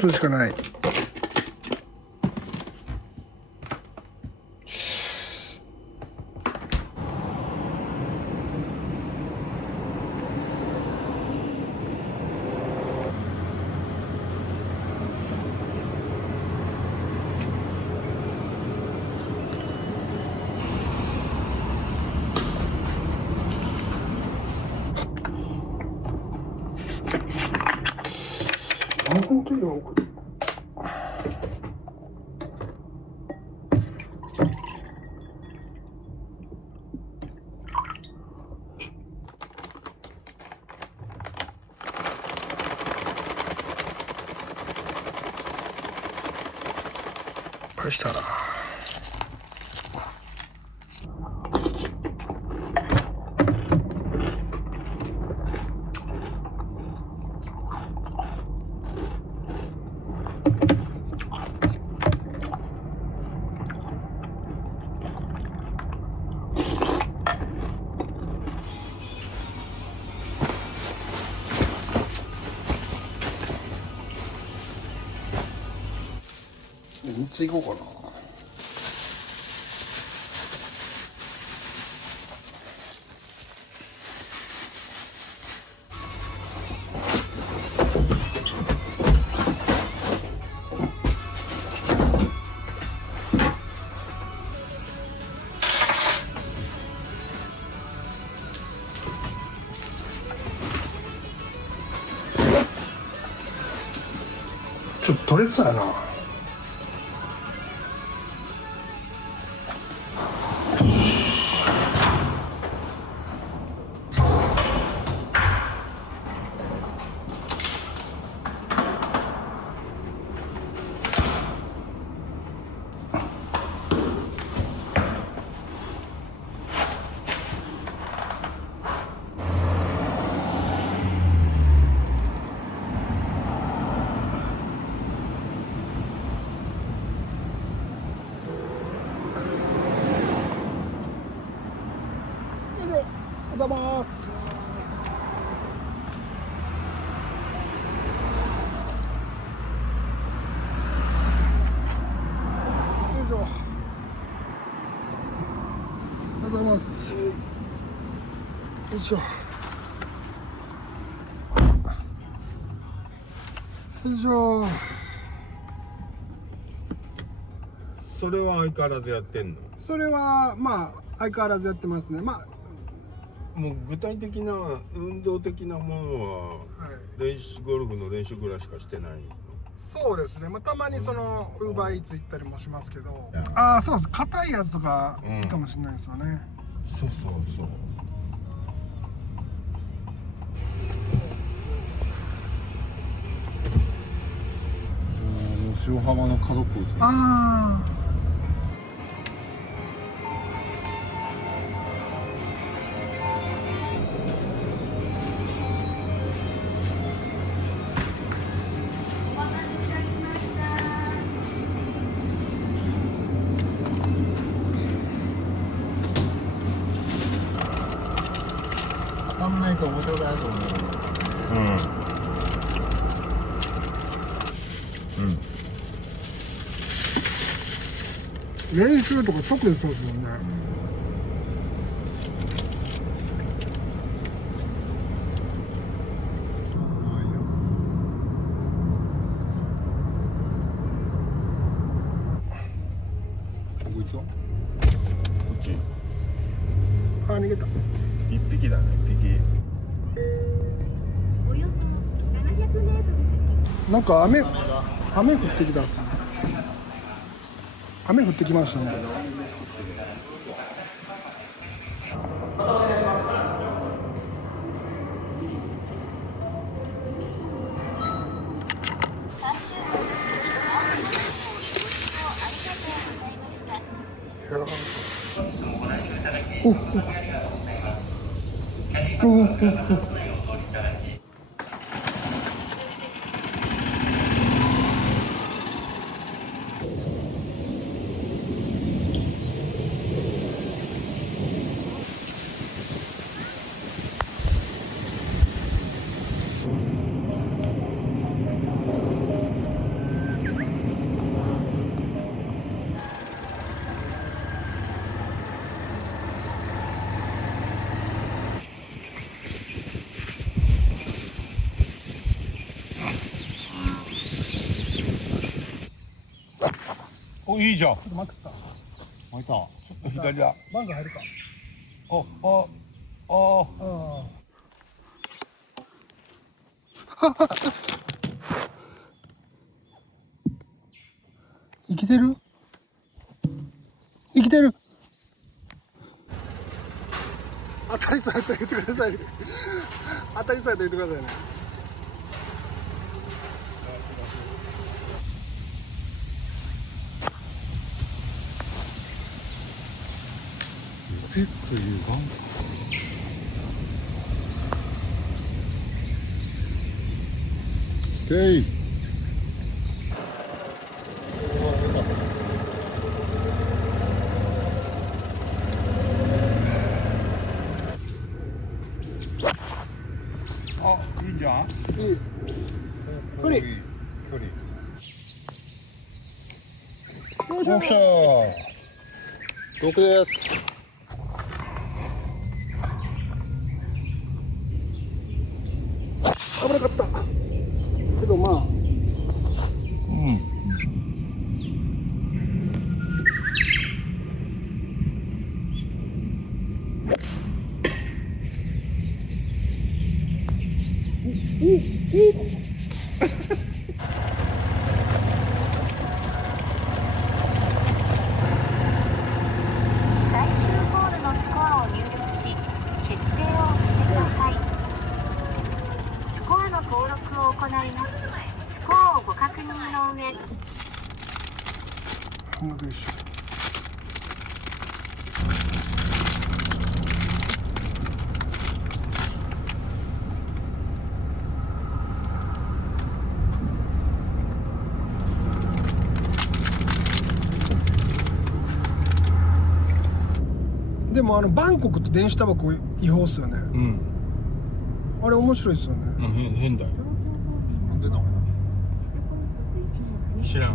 としかない。本当に奥。返したら。3ついこうかな。ちょっと取れそうやな。おはようございます。よいしょ。おはようございます。よいしょ。よいしょ。それは相変わらずやってんの？それはまあ相変わらずやってますね。まあもう具体的な運動的なものは、ゴルフの練習ぐらいしかしてないの？そうですね。まあたまにそのウーバーイーツ行ったりもしますけど、ああそうです。硬いやつとかいいかもしれないですよね。そうそうそう。塩浜の家族ですね。ああ。当たんないと面白くないと思う。練習とか特にそうですもんね。こいつは？こっち。あ、逃げた。一匹だね、一匹。およそ700メートル。なんか雨降ってきたっすね。雨降ってきましたね。おおおお。お、いいじゃん。ちょっとまくった。巻いた。ちょっと左だ。バンク入るか。あ。生きてる？生きてる？当たりそうやったら言ってくださいね。当たりそうやったら言ってくださいね。ペックいうバンク。オッケー。あ、いいじゃん。いい。距離。距離。よっしゃー。6です。危なかった。けどまあ。うん。最終ホールのスコアを入力し、決定を押してください。スコアの登録を行います。スコアをご確認の上、半額一緒。でもバンコクって電子タバコ違法っすよね。うん。あれ面白いっすよね。変だよ。なんでダメなの？知らん。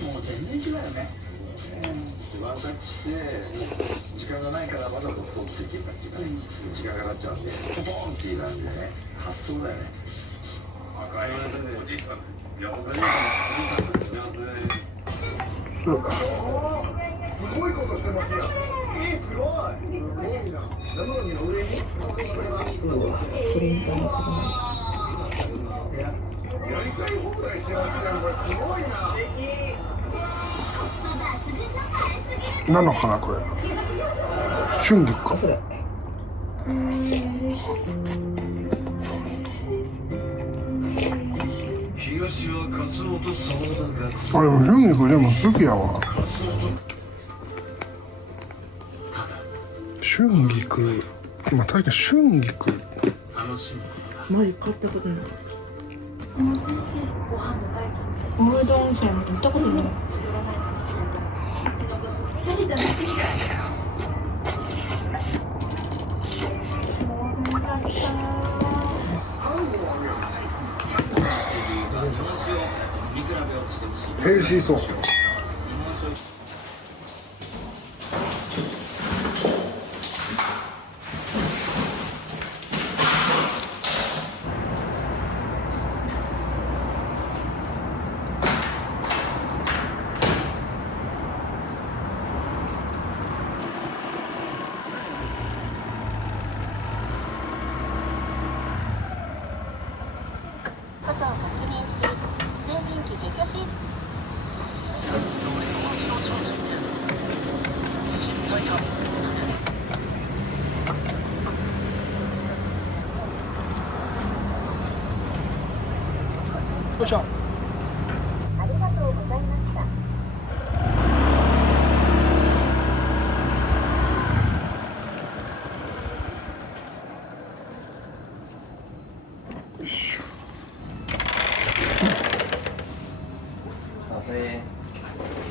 もう全然違うよね。ワンタッチして時間がないからわざとポンっていけたっていうか、時間がかかっちゃうんでポポンっていうなんでね、発想だよね。すごいことしてますよ。すごい。すごいな。生ゴミの上に。やりたい放題してますよ。これすごいな。何の花これ？春菊か。それ。あ、でも春菊でも好きやわ。春菊、まあ確かに春菊。マジ買ったことない。大江戸温泉も行ったことない。ヘルシーそう。ことを確認し、静電気除去し。よいしょ。ありがとうございました。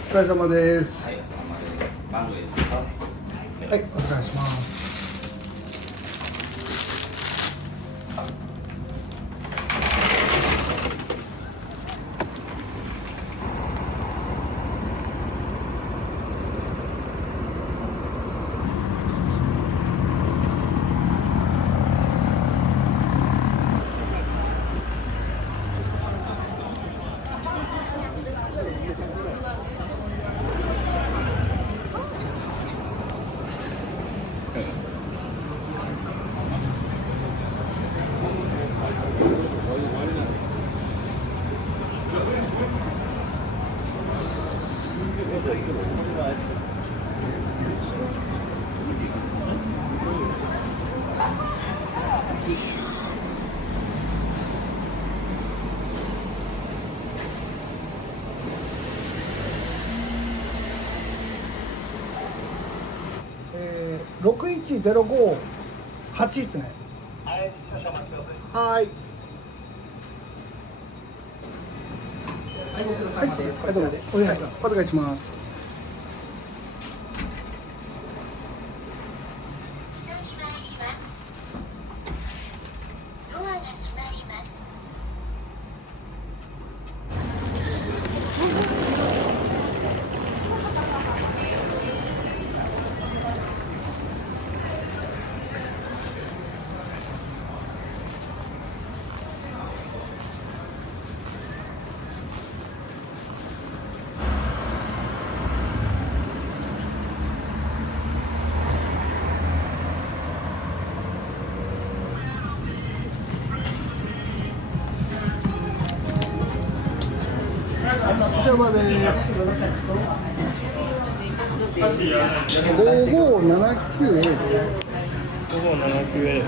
お疲れ様です。はい、マンゴーですか？はい、お願いします。61058ですね。はい。はい、ありがとうございます。お願いします。お願いします。ドアが閉まります。お茶場です。5579Aですね。5579A。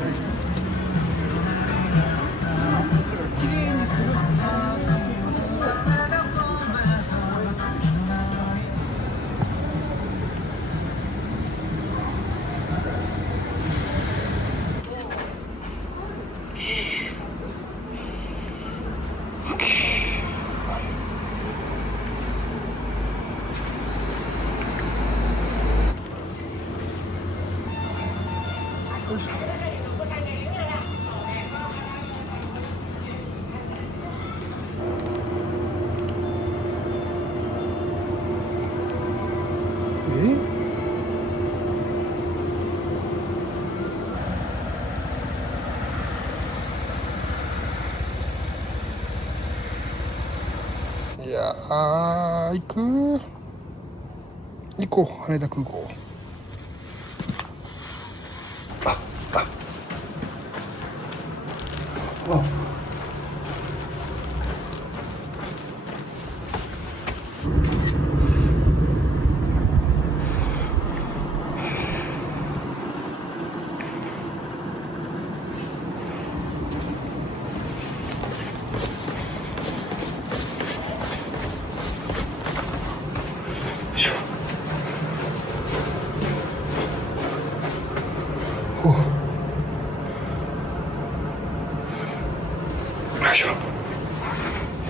綺麗にする。いやー、行こう、羽田空港。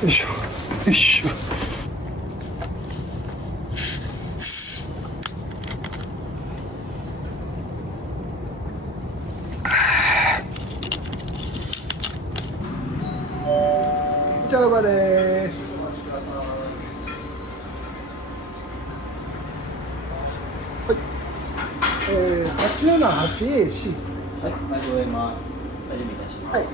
よいしょよいしょ。お茶場です。はい。878AC ですね。はい、ありがとうございます。大丈夫いたします。はい。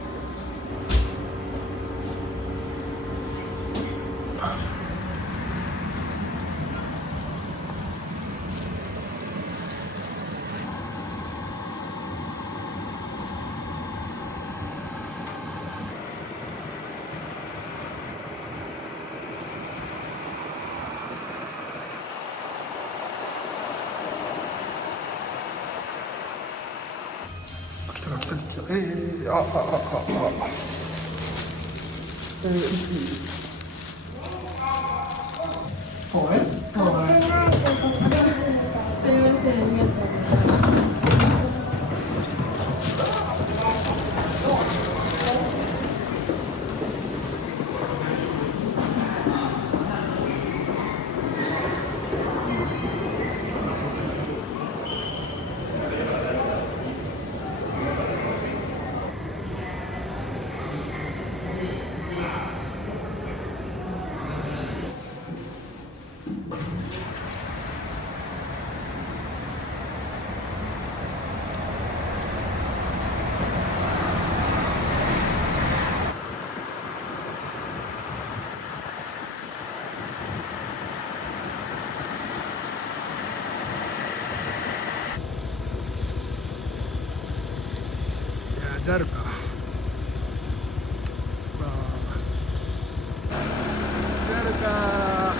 JAL か。さあ JAL か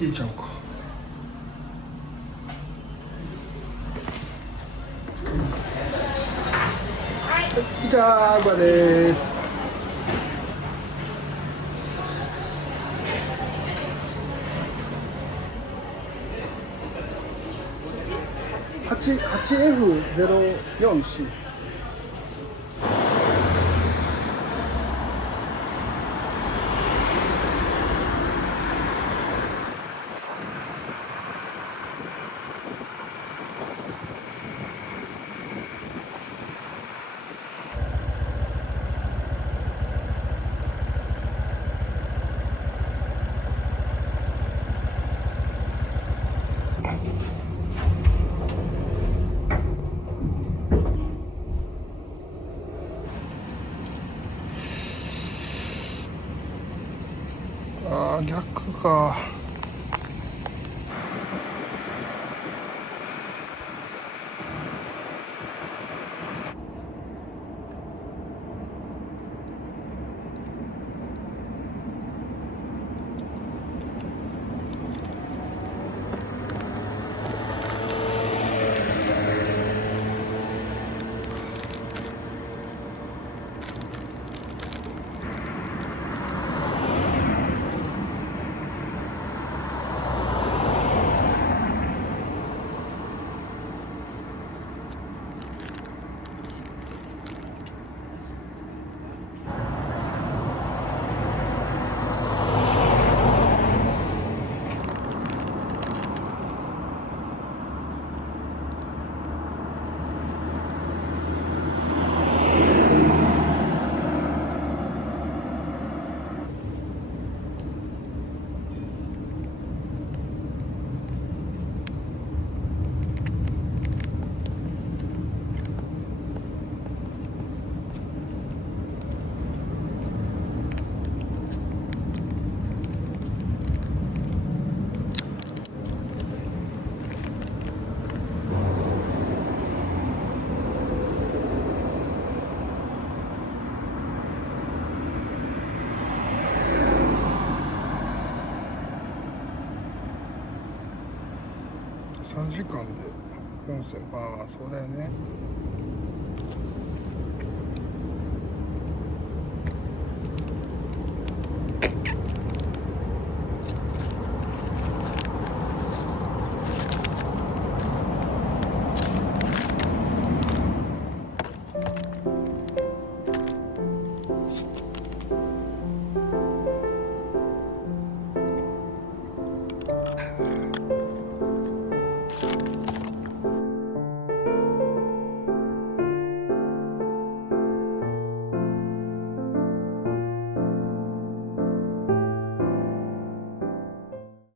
消えちゃうか。じゃあ、バです。8F04C。ああ、逆か。3時間で4000、まあそうだよね。